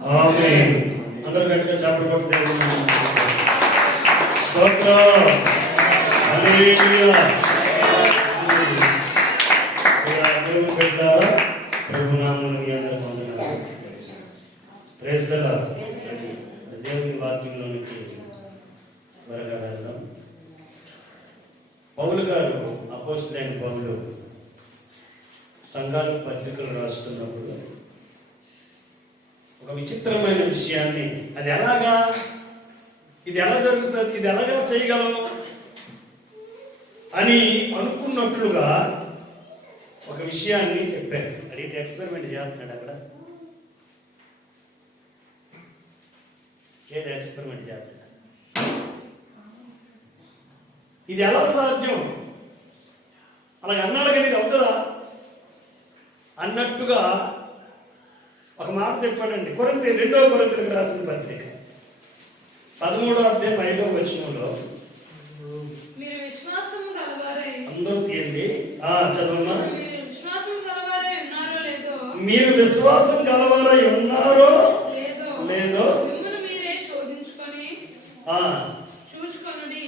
ఆమె అందరూ గట్టిగా స్తోత్రం హల్లెలూయా ఇలా దేవుని పెట్టారా ప్రభు నామమున మీ అందరూ వందనాలు ప్రైజ్ ద లార్డ్ దేవుని వాక్యంలోనికి త్వరగా వెళ్దాం పౌలు గారు అపోజిట్ పౌలు సంఘాలకు పత్రికలు రాస్తున్నప్పుడు ఒక విచిత్రమైన విషయాన్ని. అది ఎలాగా? ఇది ఎలా జరుగుతుంది? ఇది ఎలాగా చేయగలం? అని అనుకున్నట్లుగా ఒక విషయాన్ని చెప్పారు. అది ఎక్స్పెరిమెంట్ చేస్తున్నాడు అక్కడ. ఏంటి ఎక్స్పెరిమెంట్ చేస్తున్నాడు. ఇది ఎలా సాధ్యం? అలాగ అన్నాడు కానీ ఇది అవుతుందా? అన్నట్టుగా ఒక మాట చెప్పాడండి. కొరంతి రెండో కొరంతికి రాసిన పత్రిక. పదమూడో అధ్యాయం ఐదో వచనంలో అందరూ తీయండి. చదవమ్మా. మీరు విశ్వాసం గలవారై ఉన్నారో లేదో? మీరు మీరే శోధించుకొని ఆ. చూచుకొనుడి.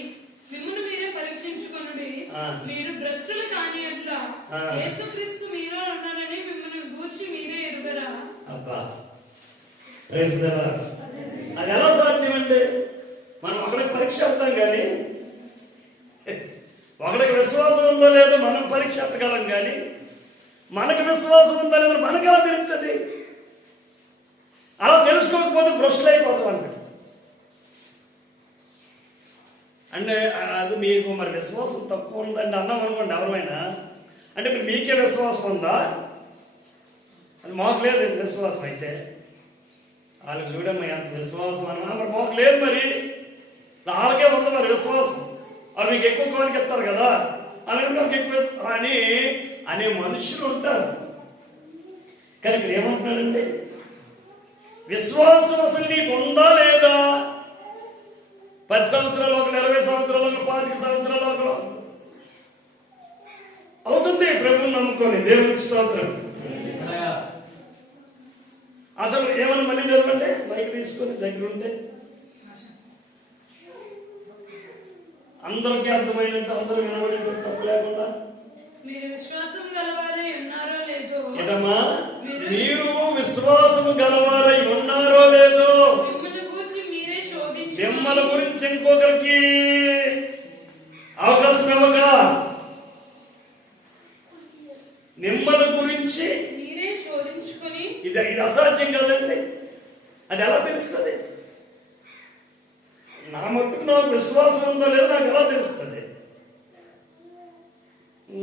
మిమ్మల్ని మీరే పరీక్షించుకొనుడి. ఆ. మీరు భ్రష్టులు కాని అట్లా ఆ. యేసుక్రీస్తు మీలో ఉన్నారని మిమ్మల్ని గూర్చి మీరే ఎరుగరా? అబ్బా. అది ఎలా సాధ్యం అంటే మనం ఒకడికి పరీక్ష వెళ్తాం కానీ ఒకడికి విశ్వాసం ఉందో లేదో మనం పరీక్ష ఎత్తగలం కానీ మనకు విశ్వాసం ఉందో లేదో మనకు ఎలా తెలుస్తుంది అలా తెలుసుకోకపోతే భ్రష్టులు అయిపోతాం అన్నాడు అంటే అది మీకు మరి విశ్వాసం తక్కువ ఉందండి అన్నాం అనుకోండి ఎవరమైనా? అంటే మీకే విశ్వాసం ఉందా? అది మాకు లేదు విశ్వాసం అయితే. వాళ్ళకి చూడమ్మా ఎంత విశ్వాసం అన్నా మరి మాకు లేదు మరి. వాళ్ళకే ఉంది మరి విశ్వాసం. వాళ్ళు మీకు ఎక్కువ కోరిక ఇస్తారు కదా. వాళ్ళు ఎందుకు ఎక్కువ ఇస్తారు? అని అనే మనుషులు ఉంటారు. కానీ ఇక్కడ ఏమంటున్నాడండి విశ్వాసం అసలు నీకు ఉందా లేదా? పది సంవత్సరాలు ఒకరు ఇరవై సంవత్సరాలు ఒకరు పాతిక సంవత్సరాలు ఒకరు అవుతుంది ప్రభుని నమ్ముకొని దేవునికి స్తోత్రం. అసలు ఏమని మళ్ళీ చదవండి? మైక్ తీసుకొని దగ్గర ఉంటే. అందరికీ అర్థమైనట్టు అందరూ వినబడేటట్టు తప్పు లేకుండా. మీరు విశ్వాసం గలవారై ఉన్నారో లేదో ఏటమ్మా? మీరు విశ్వాసము గలవారై ఉన్నారో లేదో? మిమ్మల్ని గూర్చి ఇంకొకరికి అవకాశం ఇవ్వక. మిమ్మల్ని గురించి ఇది ఇది అసాధ్యం కదండి. అది ఎలా తెలుస్తుంది? నా మట్టుకు నాకు విశ్వాసం ఉందో లేదో నాకు ఎలా తెలుస్తుంది?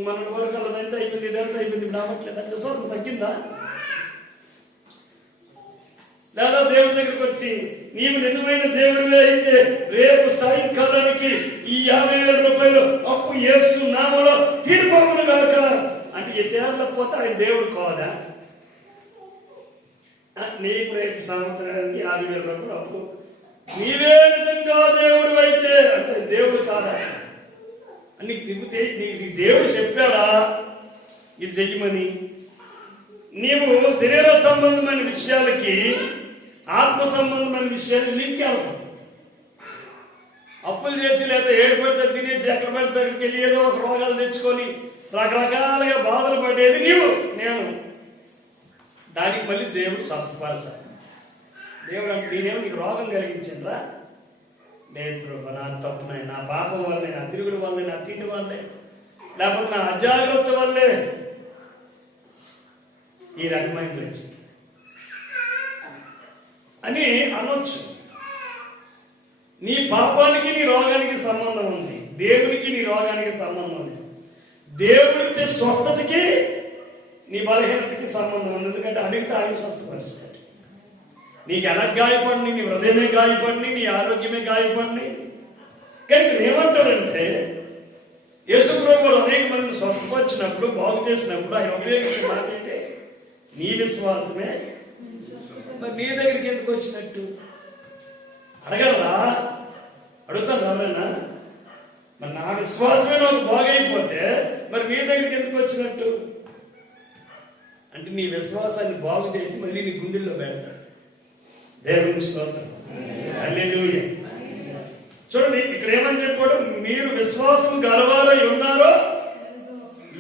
మన వరకు అదంతా అయిపోయింది ఇదంతా అయిపోయింది ఇప్పుడు అవ్వట్లేదు విశ్వాసం తగ్గిందా? లేదా దేవుడి దగ్గరికి వచ్చి నీవు నిజమైన దేవుడివే అయితే రేపు సాయంకాలానికి ఈ యాభై వేల రూపాయలు అప్పు ఏసు నామలో తీర్పమును కాక అంటే ఈ పోతే ఆయన దేవుడు కాదా? నీకు రేపు సంవత్సరానికి యాభై వేల రూపాయలు అప్పు నీవే నిజంగా దేవుడు అయితే అంటే దేవుడు కాదా? అని నీకు తె- నీకు దేవుడు చెప్పాడా? ఇది చెయ్యమని. నీవు శరీర సంబంధమైన విషయాలకి ఆత్మ సంబంధమైన విషయాన్ని లింక్ వెళ్తాం అప్పులు చేసి లేదా ఏడు పడితే తినేసి ఎక్కడ పడితే వెళ్ళి ఏదో ఒక రోగాలు తెచ్చుకొని రకరకాలుగా బాధలు పడేది నీవు నేను. దానికి మళ్ళీ దేవుడు స్వస్థపరచాలి. దేవుడు అంటే నేనేమో నీకు రోగం కలిగించిండ్రా? లేదు ప్రభు నా తప్పునే నా పాపం వల్లే నా తిరుగుడు వల్లే నా తిండి వల్లే లేకపోతే నా అజాగ్రత్త వల్లే ఈ రకమైనది వచ్చింది. అని అనొచ్చు. నీ పాపానికి నీ రోగానికి సంబంధం ఉంది. దేవునికి నీ రోగానికి సంబంధం ఉంది దేవుడిచ్చే స్వస్థతకి నీ బలహీనతకి సంబంధం ఉంది. ఎందుకంటే అడిగితే ఆయన స్వస్థపరుస్తాడు నీకు ఎలా గాయపడిని నీ హృదయమే గాయపడిని నీ ఆరోగ్యమే గాయపడిని కానీ ఇక్కడ ఏమంటాడంటే యేసుప్రభు అనేక మందిని స్వస్థపరిచినప్పుడు బాగు చేసినప్పుడు ఆయన ఉపయోగించిన మాట ఏంటి? నీ విశ్వాసమే. మరి నీ దగ్గరికి ఎందుకు వచ్చినట్టు? అడగలరా? అడుగుతాను రాలేనా? మరి నా విశ్వాసమే నాకు బాగైపోతే మరి మీ దగ్గరికి ఎందుకు వచ్చినట్టు? అంటే నీ విశ్వాసాన్ని బాగు చేసి మళ్ళీ నీ గుండెల్లో పెడతాడు దేవుని స్తోత్రం. హల్లెలూయా. చూడండి ఇక్కడ ఏమని చెప్పాడు? మీరు విశ్వాసం గలవారై ఉన్నారో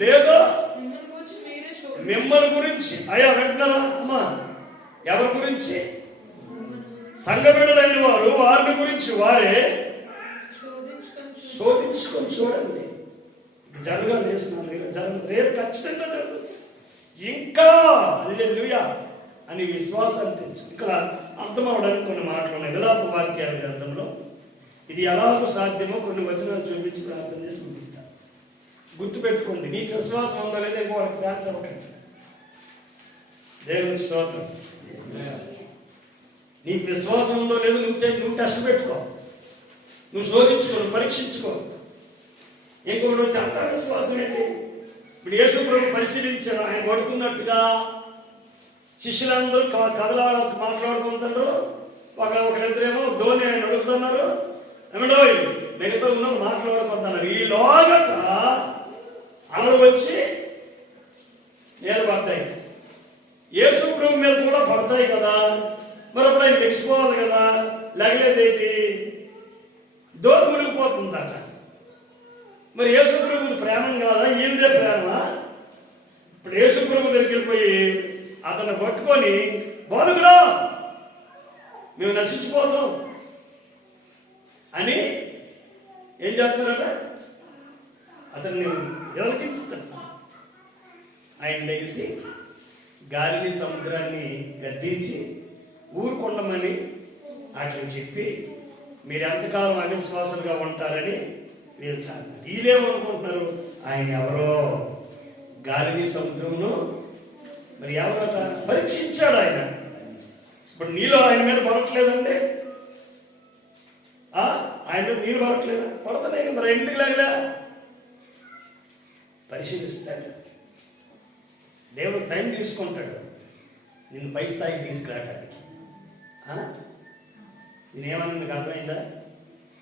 లేదో మిమ్మల్ని గూర్చి అయ్యా వింటున్నారా అమ్మా. ఎవరి గురించి? సంఘ బిడ్డలైన వారు వారిని గురించి వారే శోధించుకొని చూడండి. శోధించుకొని చూడండి. ఇది జరగాలి వేసినాను లేదా జరగదు రేపు ఖచ్చితంగా జరుగుతుంది. ఇంకా అల్లెలుయా అని విశ్వాసం తెలుసు. ఇక్కడ అర్థం అవడానికి కొన్ని మాటలు ఉన్నాయి. విలాప వాక్యాల గ్రంథంలో ఇది ఎలాగో సాధ్యమో కొన్ని వచనాలు చూపించి ప్రార్థన చేసి ముగిస్తా గుర్తుపెట్టుకోండి నీకు విశ్వాసం ఉందో లేదో ఇంకో వాళ్ళకి ఛాన్స్ అవ్వకండి దేవుని స్తోత్రం. నీకు విశ్వాసం ఉందో లేదో నువ్వు నువ్వు టెస్ట్ పెట్టుకో. నువ్వు శోధించుకో నువ్వు పరీక్షించుకో. ఇంకొకటి వచ్చి అంత విశ్వాసం ఏంటి? ఇప్పుడు యేసు ప్రభు పరిశీలించారు. ఆయన పడుకున్నట్టుగా శిష్యులందరూ క- కథలా మాట్లాడుకుంటున్నారు. ఒక ఒకరిద్దరేమో ధోని ఆయన అడుగుతున్నారు. ఏమండో మిగతా ఉన్న మాట్లాడుకుంటున్నారు. ఈ లోగట అలలు వచ్చి మీద పడ్డాయి యేసు ప్రభు మీద కూడా పడతాయి కదా. మరి అప్పుడు ఆయన తెచ్చిపోవాలి కదా. లేకలేదేంటి దోరు మునిగిపోతుందట. మరి యేసు ప్రభు ప్రేమం కాదా? ఈయనదే ప్రేమ ఇప్పుడు యేసు ప్రభు దగ్గరికి వెళ్ళిపోయి అతన్ని పట్టుకొని బాలుగురా మేము నశించిపోతాం అని ఏం చేస్తున్నారట? అతన్ని ఎవరికి ఆయన లేచి గాలిని సముద్రాన్ని గద్దించి ఊరుకుండమని అట్లా చెప్పి మీరు ఎంతకాలం అవిశ్వాసులుగా ఉంటారని వెళ్తారు వీళ్ళేమనుకుంటున్నారు? ఆయన ఎవరో గాలిని సముద్రమును మరి ఎవరట పరీక్షించాడు ఆయన. ఇప్పుడు నీళ్ళు ఆయన మీద పడట్లేదండి. ఆయన మీద నీళ్ళు పడట్లేదు. పడుతున్నాయి మరి ఎందుకు లేకలే? పరిశీలిస్తాడు. దేవుడు టైం తీసుకుంటాడు. నిన్ను పై స్థాయికి తీసుకురావటానికి. నేనేమన్నా నీకు అర్థమైందా?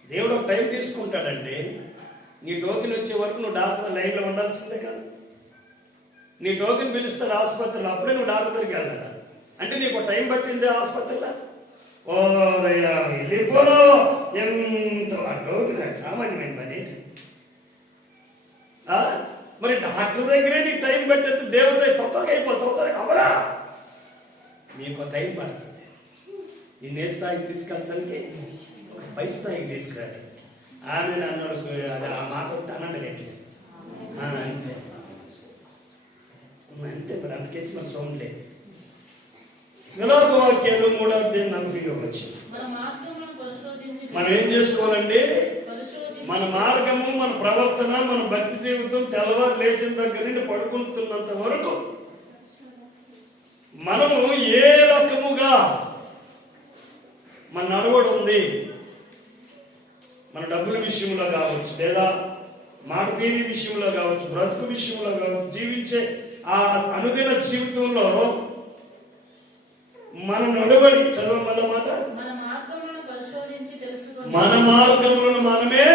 దేవుడు ఒక టైం తీసుకుంటాడండి. నీ టోకెన్ వచ్చే వరకు నువ్వు డాక్టర్ లైన్లో ఉండాల్సిందే కాదు. నీ టోకెన్ పిలుస్తాడు ఆసుపత్రిలో అప్పుడే నువ్వు డాక్టర్ దగ్గరికి వెళ్ళాలి అంటే నీకు ఒక టైం పట్టిందే ఆసుపత్రిలో? ఓ దయ్యా వెళ్ళిపోను. ఎంత ఆ టోకెన్ సామాన్యమైన పని. మరి డాక్టర్ దగ్గరే నీకు టైం పెట్టేది దేవుడి దగ్గర తొందరగా అయిపోతుంది తొందరగా అవరా నీకు టైం పడుతుంది. నిన్నే స్థాయికి తీసుకెళ్తానికి ఒక పై స్థాయికి తీసుకురావడానికి ఆమె అన్నాడు "సూర్య, అది ఆ మాట వస్తే అనండి గట్టి ఆ, అంతే అంతే మరి అంతకేసి మన సౌండ్ లేదు. వాక్యాలు మూడో అధ్యాయం నలభై వచ్చి. మన ఏం చేసుకోవాలండి? మన మార్గము మన ప్రవర్తన మన భక్తి జీవితం తెల్లవారు లేచిన దగ్గర నుండి పడుకుంటున్నంత వరకు మనము ఏ రకముగా మన నడవడి ఉంది? మన డబ్బుల విషయంలో కావచ్చు లేదా మాట తీరి విషయంలో కావచ్చు బ్రతుకు విషయంలో కావచ్చు జీవించే ఆ అనుదిన జీవితంలో మన నడవడి చదవమన్న మాట? మన మార్గములను మనమే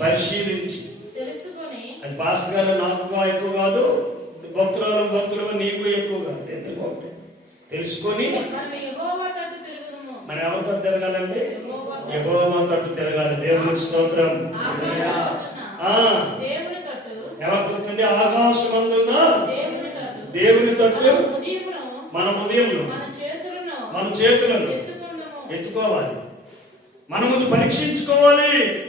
పరిశీలించి. అది పాస్టర్ గారు నాకుగా ఎక్కువ కాదు భక్తురాలు భక్తులు నీకు ఎక్కువ కాదు. ఎంత ఒకటే తెలుసుకొని మనం ఎవరితో తిరగాలండి? యెహోవా తట్టు తిరగాలి. స్తోత్రం. ఆ. దేవుని తట్టు. దేవుని మన ఉదయంలో మన చేతులను ఎత్తుకోవాలి. మన ముందు పరీక్షించుకోవాలి.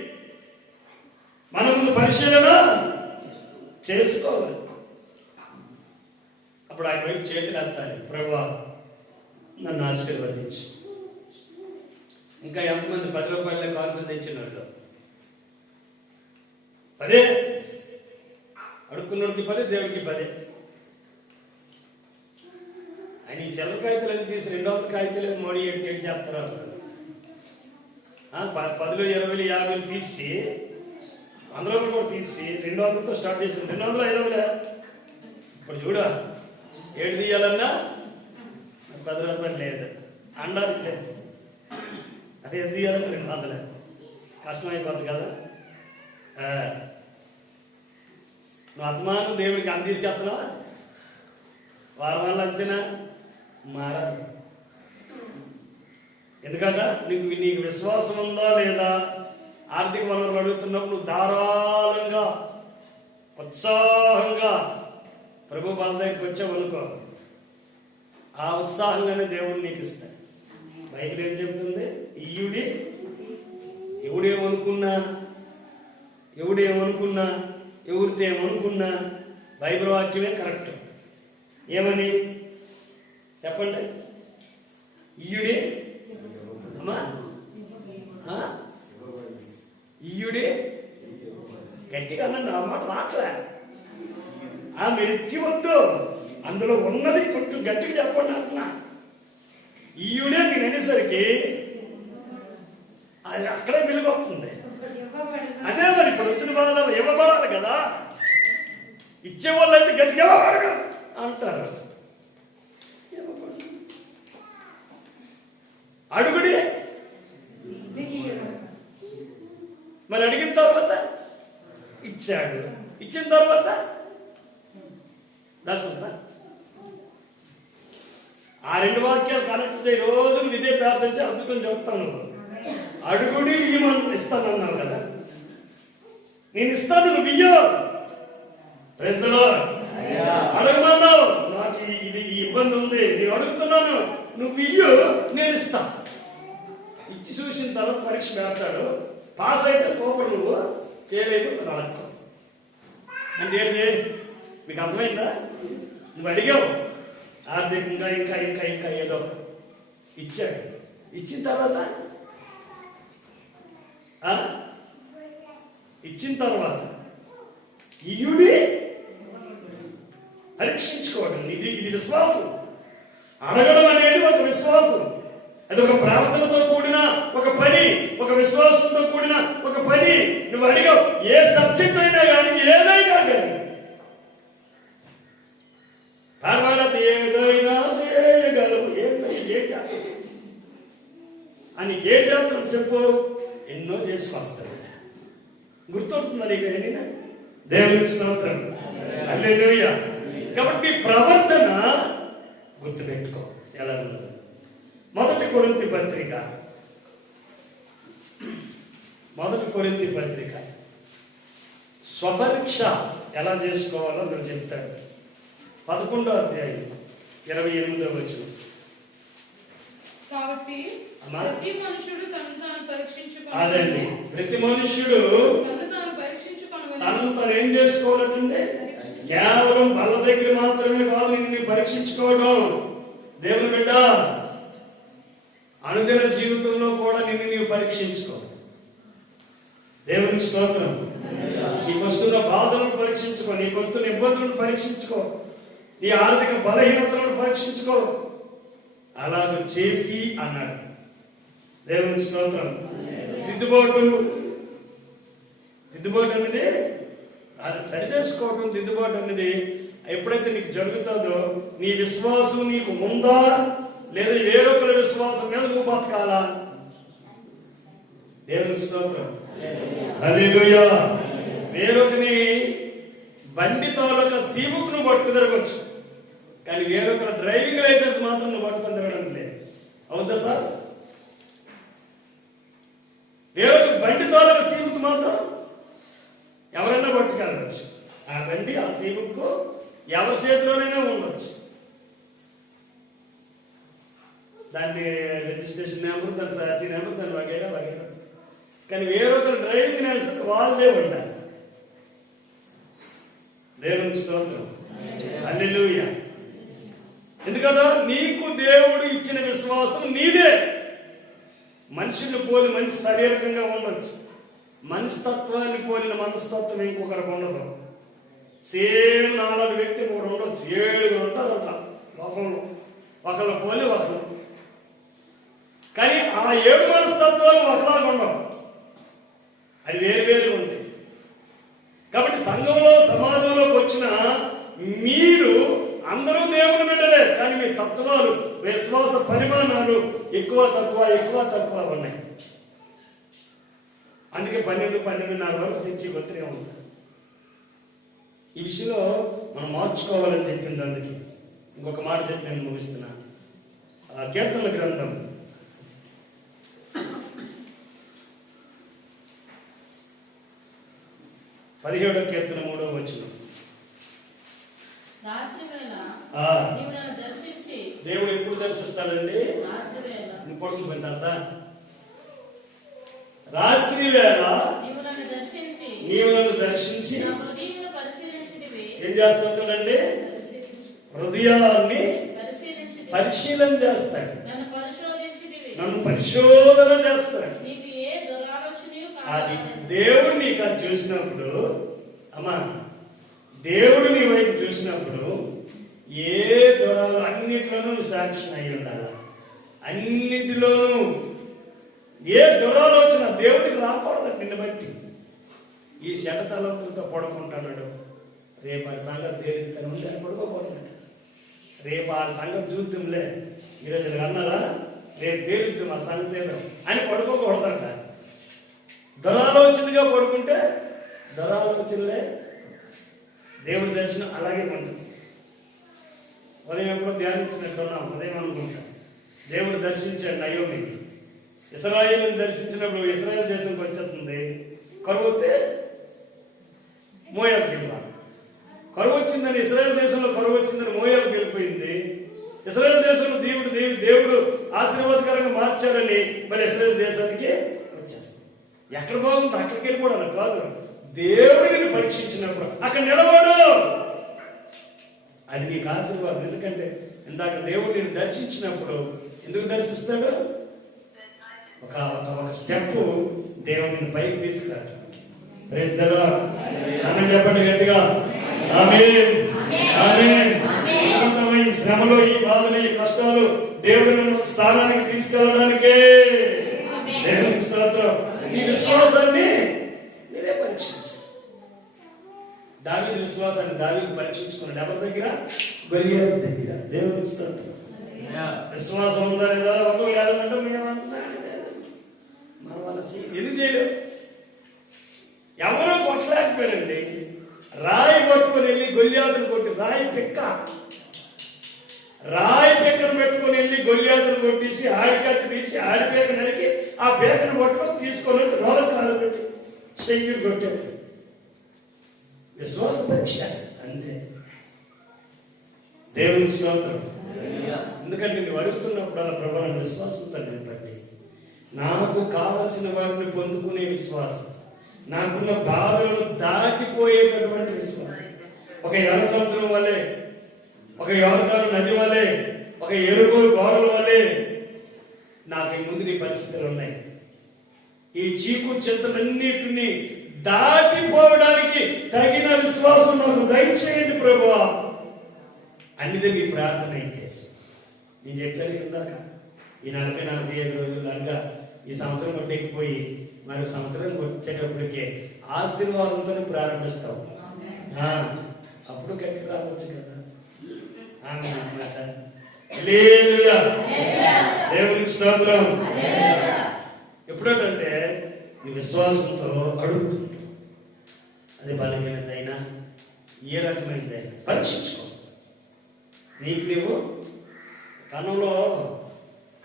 మన ముందు పరిశీలన చేసుకోవాలి. అప్పుడు ఆయన వైపు చేతులు ఎత్తాలి. ప్రభా నన్ను ఆశీర్వదించు. ఇంకా ఎంతమంది పది రూపాయల కానుక తెచ్చిన వాళ్ళు పదే. అడుక్కున్నోడికి పదే దేవుడికి పదే. ఆయన ఈ సెలవు కాగితాలు తీసి రెండు వందల కాగితాలు మోడీ ఏడు ఏడు చేస్తారు పదిలో ప- పదులు ఇరవైలు యాభైలు తీసి అందులో కూడా తీసి రెండు వందలతో స్టార్ట్ చేసి రెండు వందలు ఐదు వందలే. ఇప్పుడు చూడ ఏడు తీయాలన్నా పది రూపాయలు లేదు. అండానికి లేదు. అంటే ఎంత తీయాలంటే రెండు కష్టమైపోద్ది కదా. నువ్వు అభిమానం దేవుడికి అంత వారం వల్ల అంతేనా? మారాలి. ఎందుకంటే నీకు నీకు విశ్వాసం ఉందా లేదా? ఆర్థిక వనరులు అడుగుతున్నప్పుడు ధారాళంగా ఉత్సాహంగా ప్రభు బల దగ్గరికి వచ్చావనుకో ఆ ఉత్సాహంగానే దేవుడు నీకు ఇస్తాడు. బైబిల్ ఏం చెప్తుంది? ఇయుడి ఎవడేమనుకున్నా ఎవడేమనుకున్నా ఎవరితో ఏమనుకున్నా బైబిల్ వాక్యమే కరెక్ట్. ఏమని? చెప్పండి. ఇయుడే అమ్మా ఆ? ఇయుడే గట్టిగా అన్న నా మాట రాట్లే ఆ మెరిచి వద్దు. అందులో ఉన్నది కొంచెం గట్టిగా చెప్పండి అంటున్నా. ఈ నేను అనేసరికి అది అక్కడే వెలుగొస్తుంది అదే మరి ఇప్పుడు వచ్చిన బాధలు ఇవ్వబడాలి కదా. ఇచ్చే వాళ్ళు అయితే గట్టిగా అంటారు. అడుగుడి. మరి అడిగిన తర్వాత ఇచ్చాడు. ఇచ్చిన తర్వాత. దాచుకుంటా ఆ రెండు వాక్యాలు కనెక్ట్ చేయి రోజు ఇదే ఇదే ప్రార్థించి అద్భుతం చూస్తాను. అడుగుడి ఇవ్వమని ఇస్తాను అన్నావు కదా. నేను ఇస్తాను నువ్వు ఇయ్యో. ప్రజలో అడగమన్నావు నాకు ఇది ఈ ఇబ్బంది ఉంది నేను అడుగుతున్నాను నువ్వు ఇయ్యో నేను ఇస్తా. ఇచ్చి చూసిన తర్వాత పరీక్ష పెడతాడు. పాస్ అయితే కోపడు నువ్వు ఫెయిల్ అయిపోయి అడగ అంటే ఏంటిది? మీకు అర్థమైందా? నువ్వు అడిగావు. ఆర్థికంగా ఇంకా ఇంకా ఇంకా ఏదో ఇచ్చాడు ఇచ్చిన తర్వాత? ఆ? ఇచ్చిన తర్వాత? ఇయుడి పరీక్షించుకోవడం. ఇది ఇది విశ్వాసం. అడగడం అనేది ఒక విశ్వాసం. అది ఒక ప్రార్థనతో కూడిన ఒక పని ఒక విశ్వాసంతో కూడిన ఒక పని. నువ్వు అడిగావు ఏ సబ్జెక్ట్ అయినా కానీ ఏదైనా కానీ తర్వాత ఏదైనా చేయగలవు ఏదైనా ఏ జాతర అని ఏ జాతర చెప్పు ఎన్నో చేసుకొస్తాడు ఏమైనా దేవునికి స్తోత్రం. హల్లెలూయా. కాబట్టి నీ ప్రవర్తన గుర్తుపెట్టుకో. ఎలా ఉన్నది మొదటి కొరింతి పత్రిక. మొదటి కొరింతి పత్రిక. స్వపరీక్ష ఎలా చేసుకోవాలో అందులో చెప్తాడు. పదకొండో అధ్యాయం ఇరవై ఎనిమిదో వచ్చిన కాబట్టి. ప్రతి మనుషుడు అదండి. ప్రతి మనుష్యుడు తను తను ఏం చేసుకోవాలంటే కేవలం బల్ల దగ్గర మాత్రమే కాదు నిన్ను పరీక్షించుకోవడం దేవుని బిడ్డ అనుదిన జీవితంలో కూడా నిన్ను నీవు పరీక్షించుకో. దేవునికి స్తోత్రం. నీకు వస్తున్న బాధలను పరీక్షించుకో. నీకు వస్తున్న ఇబ్బందులను పరీక్షించుకో. నీ ఆర్థిక బలహీనతలను పరీక్షించుకో. అలాగ చేసి అన్నాడు. దేవుని స్తోత్రం. దిద్దుబాటు దిద్దుబాటు అనేది అది సరి చేసుకోవటం దిద్దుబాటు అనేది ఎప్పుడైతే నీకు జరుగుతుందో నీ విశ్వాసం నీకు ఉందా? లేదా వేరొకరి విశ్వాసం మీద నువ్వు బతకాలా? దేవుని స్తోత్రం. హల్లెలూయా. వేరొకని బండి తోలక సీముకు నువ్వు పట్టుకు తిరగచ్చు. కానీ వేరొకరి డ్రైవింగ్ లైసెన్స్ మాత్రం నువ్వు పట్టుకొని తిరగడం లేదు. అవుద్దా సార్? వేరొక బండి తోలక సీముకు మాత్రం పట్టుకెళ్ళవచ్చు ఆ బండి ఆ సేవకు ఎవరి చేతిలోనైనా ఉండొచ్చు. దాన్ని రిజిస్ట్రేషన్ నెంబర్ దాని సాక్షి నెంబర్ దాని వగేరా వగేరా. కానీ వేరొకరు డ్రైవింగ్ లైసెన్స్ వాళ్ళదే ఉండాలి. దేవునికి స్తోత్రం. అల్లెలుయ ఎందుకంటే నీకు దేవుడు ఇచ్చిన విశ్వాసం నీదే. మనిషిని పోలి మనిషి శారీరకంగా ఉండొచ్చు. మనస్తత్వాన్ని పోలిన మనస్తత్వం ఇంకొకరికి ఉండదు. సేమ్ నాలుగు వ్యక్తి కూడా ఉండొచ్చు ఏడుగురు ఉంటుందంట లోకంలో. ఒకళ్ళు పోలి ఒకరు కానీ ఆ ఏడు మనస్తత్వాలు ఒకలాగా ఉండవు. అది వేరు వేరు ఉంది కాబట్టి సంఘంలో సమాజంలోకి వచ్చిన మీరు అందరూ దేవుని బిడ్డలే. కానీ మీ తత్వాలు విశ్వాస పరిమాణాలు ఎక్కువ తక్కువ ఎక్కువ తక్కువ ఉన్నాయి. అందుకే పన్నెండు పన్నెండున్నర వరకు శిక్ష కొత్తనే ఉంది ఈ విషయంలో మనం మార్చుకోవాలని చెప్పింది అందుకే. ఇంకొక మాట చెప్పి నేను ముగిస్తున్నా. కీర్తనల గ్రంథం. పదిహేడో కీర్తన మూడో వచ్చిన దేవుడు ఎప్పుడు దర్శిస్తాడండి? పోయిన తర్వాత రాత్రి వేళ నీవు నన్ను దర్శించి ఏం చేస్తుంటాడండి? హృదయాన్ని పరిశీలన చేస్తాడు. నన్ను పరిశోధన చేస్తాడు. అది దేవుడు నీకు అది చూసినప్పుడు అమ్మా దేవుడు నీ వైపు చూసినప్పుడు ఏ దొరాలు అన్నిట్లోనూ నువ్వు సాక్షి అయి ఉండాలి? అన్నిటిలోనూ ఏ దురాలోచన దేవుడికి రాకూడదు నిన్ను బట్టి. ఈ చెడ్డ తలంపులతో పడుకుంటున్నాడు రేపు ఆ సంగతి తేలిస్తాను ఉంటే అని పడుకోకూడదు రేపు ఆ సంగతి చూద్దాంలే. ఈరోజు అన్నారా రేపు తేలిద్దాం ఆ సంగతి ఏదో అని పడుకోకూడదంట. దురాలోచనగా పడుకుంటే దురాలోచనలే దేవుడి దర్శనం అలాగే ఉంటుంది. ఉదయం ఎప్పుడో ధ్యానించినట్టున్నాం ఉదయం అనుకుంటాం. దేవుడు దర్శించండి మీకు ఇస్రాయేల్ని దర్శించినప్పుడు ఇస్రాయేల్ దేశంకి వచ్చేస్తుంది కరువు వస్తే మోయాబ్ గిల్లా. కరువు వచ్చిందని ఇస్రాయేల్ దేశంలో కరువు వచ్చిందని మోయాబ్ గెలిపోయింది. ఇస్రాయేల్ దేశంలో దేవుడు దేవుడు దేవుడు ఆశీర్వాదకరంగా మార్చాడని మరి ఇస్రాయేల్ దేశానికి వచ్చేస్తుంది ఎక్కడ బాగుంది? అక్కడికి వెళ్ళిపోవడం కాదు. దేవుడిని పరీక్షించినప్పుడు అక్కడ నిలబడు. అది నీకు ఆశీర్వాదం. ఎందుకంటే ఇందాక దేవుడు నేను దర్శించినప్పుడు ఎందుకు దర్శిస్తాడు? ఒక ఒక ఒక స్టెప్ దేవుడు నిన్ను పైకి తీసుకురాడు. ప్రేస్ అన్న చెప్పండి గట్టిగా. ఆమేన్ ఆమేన్ ఉన్నతమైన ఈ శ్రమలో ఈ బాధలు ఈ కష్టాలు దేవుడు నన్ను స్థానానికి తీసుకెళ్ళడానికే. దేవునికి స్తోత్రం. నీ విశ్వాసాన్ని నీవే పరీక్షించు దావీదు విశ్వాసాన్ని దావీదు పరీక్షించుకున్నాడు. ఎవరి దగ్గర? గొలియాతు దగ్గర. దేవునికి స్తోత్రం. విశ్వాసం ఉందా లేదా? ఒకవేళ ఏదంటే మేమంతా మన వాళ్ళ చే- ఎందుకు చేయలేవు ఎవరో కొట్టలేకపోయారండి. రాయి పట్టుకొని వెళ్ళి గొల్లియాతులు కొట్టి రాయి పిక్క. రాయి పిక్కను పెట్టుకొని వెళ్ళి గొల్లియాతులు కొట్టేసి ఆడికత్తి తీసి ఆడి పేక నరికి ఆ పేకను పట్టుకొని తీసుకొని వచ్చి రోల కాలు పెట్టి చెయ్యి కొట్టాడు విశ్వాస పరీక్ష. అంతే. దేవునికి స్తోత్రం. ఎందుకంటే నువ్వు అడుగుతున్నప్పుడు అలా ప్రభు నన్ను విశ్వాసంతో నింపండి నాకు కావలసిన వాటిని పొందుకునే విశ్వాసం. నాకున్న బాధలను దాటిపోయేటటువంటి విశ్వాసం. ఒక ఎర్ర సముద్రం వలె ఒక యోర్దాను నది వలె ఒక ఎరుగు గోడల వలె నాకు ఈ ముందు నీ పరిస్థితులు ఉన్నాయి. ఈ చీకు చింతలన్నిటిని దాటిపోవడానికి తగిన విశ్వాసం నాకు దయచేయండి ప్రభువా. అన్నిది మీ ప్రార్థన అయితే. నేను చెప్పాను ఇందాక ఈ నలభై నలభై ఐదు రోజులు అనగా ఈ సంవత్సరం కొట్టేకిపోయి మరొక సంవత్సరం వచ్చేటప్పటికే ఆశీర్వాదంతోనే ప్రారంభిస్తాం ఆ, అప్పుడు గట్టి రావచ్చు కదా. అన్నమాట. దేవునికి స్తోత్రం. ఎప్పుడంటే నీ విశ్వాసంతో అడుగుతుంటావు. అది బలహీనత అయినా ఏ రకమైనదైనా పరీక్షించుకో. నీకు నీవు కన్నంలో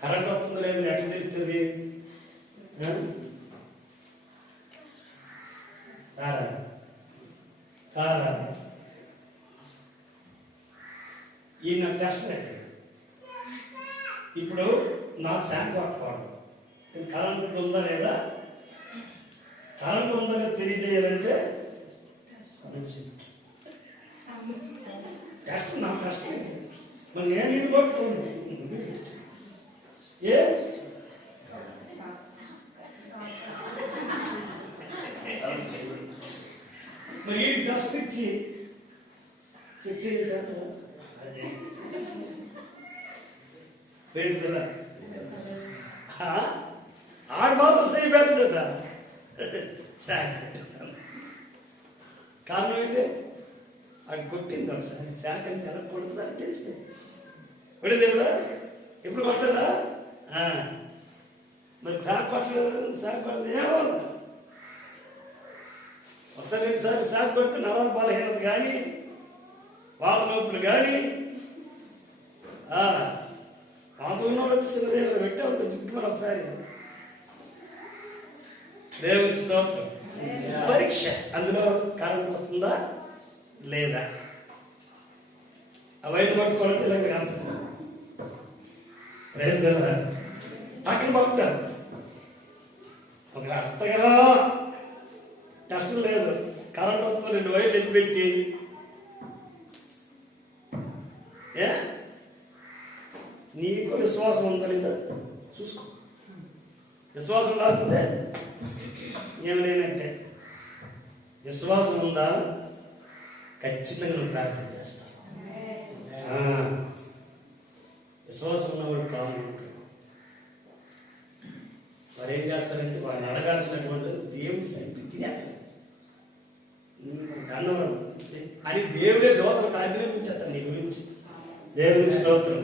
కరెంట్ వస్తుందో లేదో ఎట్లా తెలుస్తుంది? కారా కారా ఈయన టెస్ట్ ఇప్పుడు నాకు శాంతి పట్టుకోవడం కరెంట్ ఉందా లేదా? కరెంట్ ఉందా లేదా తెలియజేయాలంటే కష్టం నా కష్టం మరి నేను ఇది కొట్టుకుంది. ఏ మరి ఈ ఇచ్చి చెక్ చేసేస్తాం వేస్తుందా ఆడు మాత్రం శాఖ కారణం ఏంటి? అది కొట్టింది ఒకసారి శాఖ అని ఎలా కొడుతుందని తెలిసిపోయింది కొట్టింది ఎప్పుడు ఎప్పుడు కొట్టలేదా? ఆ. మరి శాఖ కొట్టలేదు? శాఖ కొట్టదు ఏమవుదా ఒకసారి రెండుసార్లు శాఖ కొడితే నరాల బలహీనత కానీ వాత నొప్పులు కానీ పాతలో వచ్చి పెట్టా ఉంటుంది చుట్టూ ఒకసారి. దేవునికి స్తోత్రం. పరీక్ష. అందులో కరెంట్ వస్తుందా లేదా? ఆ వైద్య పట్టుకోవాలంటే లేదు ప్రైజ్ కదా పక్కన పట్టుకుంటారు ఒక అత్తగా కష్టం లేదు. కరెంట్ వస్తుంది రెండు వైర్లు ఎత్తిపెట్టి ఏ? నీకు విశ్వాసం ఉందా లేదా? చూసుకో. విశ్వాసం లేకపోతే ఏం లేనంటే విశ్వాసం ఉందా? ఖచ్చితంగా నువ్వు ప్రార్థన చేస్తావు విశ్వాసం ఉన్నవాడు కాదు వారు ఏం చేస్తారంటే వారిని అడగాల్సినటువంటి దేవుని సైతం దండవరం అని దేవుడే దోతలకు ఆజ్ఞాపించేస్తాను నీ గురించి. దేవుని స్తోత్రం.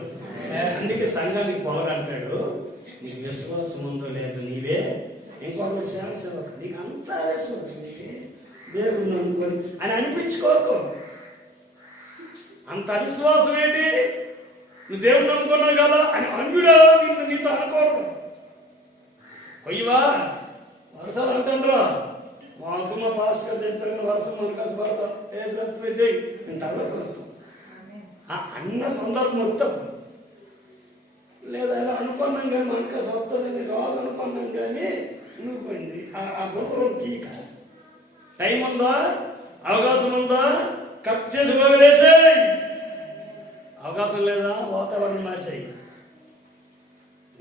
అందుకే సంఘానికి పవర్ అంటాడు నీకు విశ్వాసం ఉందో లేదు నీవే. ఇంకొకటి సేవ సేవకు నీకు అంతా విశ్వాసం దేవుడిని అనుకొని అని అనిపించుకోకు. అంత అవిశ్వాసం ఏంటి? నువ్వు దేవుడిని అనుకున్నావు కదా అని అన్యుడా నిన్ను నీతో అనుకోరు కొయ్యవా వర్షాలు అంటారా మా అనుకున్న పాస్ట్ గారు మనకాసు భరత ఏ నేను తర్వాత వెళ్తాం ఆ అన్న సందర్భం మొత్తం. లేదా ఇలా అనుకున్నాం కానీ మనకాసు వస్తుంది వస్తుందని రాదు అనుకున్నాం కానీ నువ్వు ఆ- గురుకులం గుర్రం తీక టైం ఉందా? అవకాశం ఉందా? కట్ చేసి అవకాశం లేదా? వాతావరణం మార్చేయి.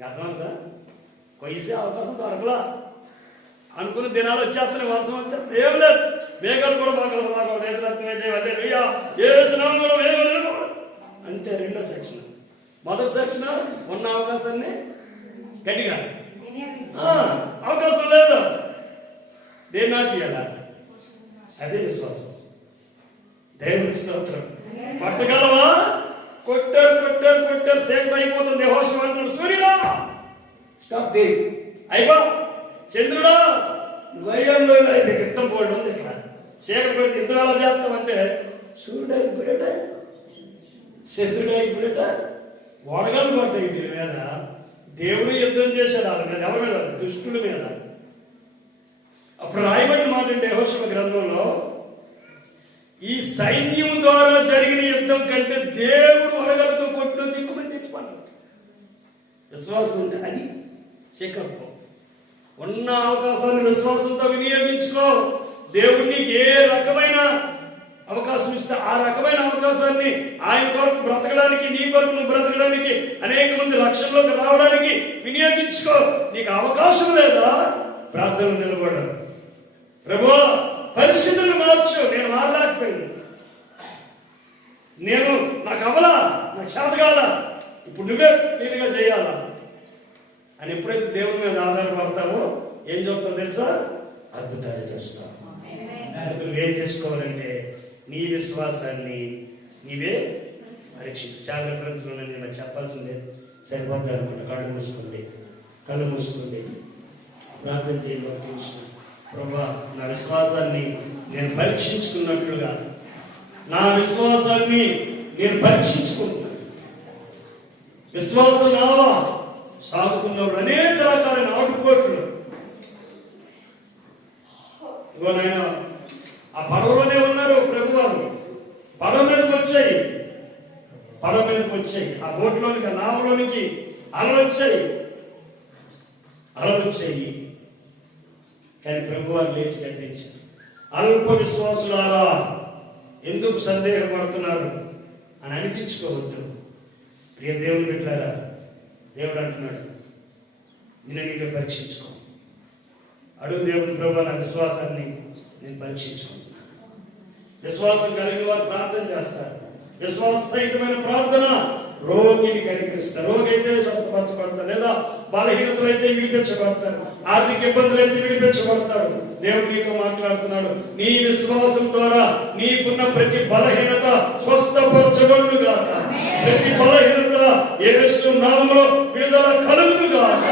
అర్థమవుతుందా కొయ్యసే అవకాశం దొరకలా. అనుకున్న దినాలు వచ్చేస్తున్నాయి వర్షం వచ్చేస్తుంది. ఏం లేదు. మేఘాలు కూడా మాకు మాకు దేశరత్నమే చేయాలి అయ్యా. ఏ వేసినాము కూడా మేఘాలు వెళ్ళిపోవాలి. అంతే రెండో సెక్షన్. మొదటి సెక్షన్ ఉన్న అవకాశాన్ని గట్టిగా. అవకాశం లేదు. దేని నాకు ఇవ్వాలా అదే విశ్వాసం. దేవునికి స్తోత్రం. పట్టగలవా కొట్టారు కొట్టారు కొట్టారు. సేపు అయిపోతుంది. దేహోషం అంటున్నాడు. సూర్యుడా! స్టాప్ దే అయిపో. చంద్రుడా! వయ్యంలో అయిపోయి యుద్ధం పోవడం ఉంది ఇక్కడ. చీకటి పెడితే యుద్ధం ఎలా చేస్తామంటే సూర్యుడు అయిపోయాట చంద్రుడు అయిపోయాట వడగలు పడ్డాయి వీటి మీద. దేవుడు యుద్ధం చేశాడు వాళ్ళ మీద ఎవరి మీద? దుష్టుల మీద. అప్పుడు రాయబడిన మాట అంటే యెహోషువ గ్రంథంలో? ఈ సైన్యం ద్వారా జరిగిన యుద్ధం కంటే దేవుడు వడగలతో కొట్టిన దిక్కుమని తెచ్చిపడ్డాడు విశ్వాసం ఉంటే అది చెకప్ ఉన్న అవకాశాన్ని విశ్వాసంతో వినియోగించుకో. దేవుడు నీకు ఏ రకమైన అవకాశం ఇస్తే ఆ రకమైన అవకాశాన్ని ఆయన కొరకు బ్రతకడానికి నీ కొరకు నువ్వు బ్రతకడానికి అనేక మంది లక్ష్యంలోకి రావడానికి వినియోగించుకో. నీకు అవకాశం లేదా? ప్రార్థన నిలబడడం ప్రభు పరిస్థితులను మార్చు. నేను మారలేకపోయాను. నేను నాకు అవలా నాకు చేతగాల ఇప్పుడు నువ్వే క్లీన్గా చేయాలా? అని ఎప్పుడైతే దేవుడి మీద ఆధారపడతావో ఏం చూస్తావు తెలుసా? అద్భుతాలు చేస్తావు. అందుకు నువ్వేం చేసుకోవాలంటే నీ విశ్వాసాన్ని నీవే పరీక్షించు. చాలా రెఫరెన్స్లు ఉన్నాయి నేను చెప్పాల్సిందే. సరిపోద్ది అనుకుంటా. కళ్ళు మూసుకోండి. కళ్ళు మూసుకోండి. ప్రార్థన చేయండి ప్రభా నా విశ్వాసాన్ని నేను పరీక్షించుకున్నట్లుగా నా విశ్వాసాన్ని నేను పరీక్షించుకుంటున్నాను. విశ్వాసం నావా? సాగుతున్నప్పుడు అనేక రకాలైన ఆటుపోట్లు. ఇగో నాయన పడవలోనే ఉన్నారు ప్రభువారు. పడవ మీదకి వచ్చాయి. పడవ మీదకి వచ్చాయి. ఆ బోట్లోనికి ఆ నావలోనికి అలలు వచ్చాయి అలలు వచ్చాయి కానీ ప్రభువారు లేచి కనిపించారు. అల్ప విశ్వాసులారా ఎందుకు సందేహపడుతున్నారు అని అనిపించుకోవద్దు. ప్రియ దేవుని పెట్టారా దేవుడు అంటున్నాడు నిన్న నీకు పరీక్షించుకో. అడుగు దేవుని ప్రభు నా విశ్వాసాన్ని నేను పరీక్షించుకోను విశ్వాసం కలిగిన వారు ప్రార్థన చేస్తారు. విశ్వాస సహితమైన ప్రార్థన రోగిని కనికరిస్తారు. రోగి అయితే స్వస్థపరచబడతారు లేదా బలహీనతలు అయితే విడిపించబడతారు. ఆర్థిక ఇబ్బందులు అయితే విడిపించబడతారు. దేవుడు నీతో మాట్లాడుతున్నాడు. నీ విశ్వాసం ద్వారా నీకున్న ప్రతి బలహీనత స్వస్థపరచబడును గాక. ప్రతి బలహీనత యేసు నామంలో విడుదల కలుగును గాక.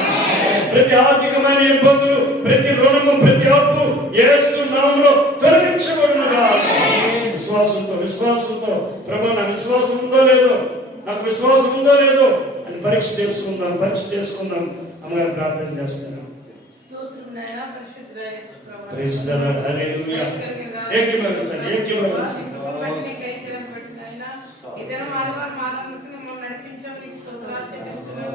ప్రతి ఆర్థికమైన ఇబ్బందులు ప్రతి రుణము ప్రతి అప్పు యేసు నామంలో తొలగించబడును గాక. విశ్వాసంతో విశ్వాసంతో ప్రభు నా విశ్వాసం ఉందో లేదో నాకు విశ్వాసం ఉందో లేదో అని పరీక్ష చేసుకుందాం పరీక్ష చేసుకుందాం అమ్మగారు ప్రార్థన. ఏకీభవించండి, ఏకీభవించండి. నీకు స్తోత్రాలు చెల్లిస్తున్నాను.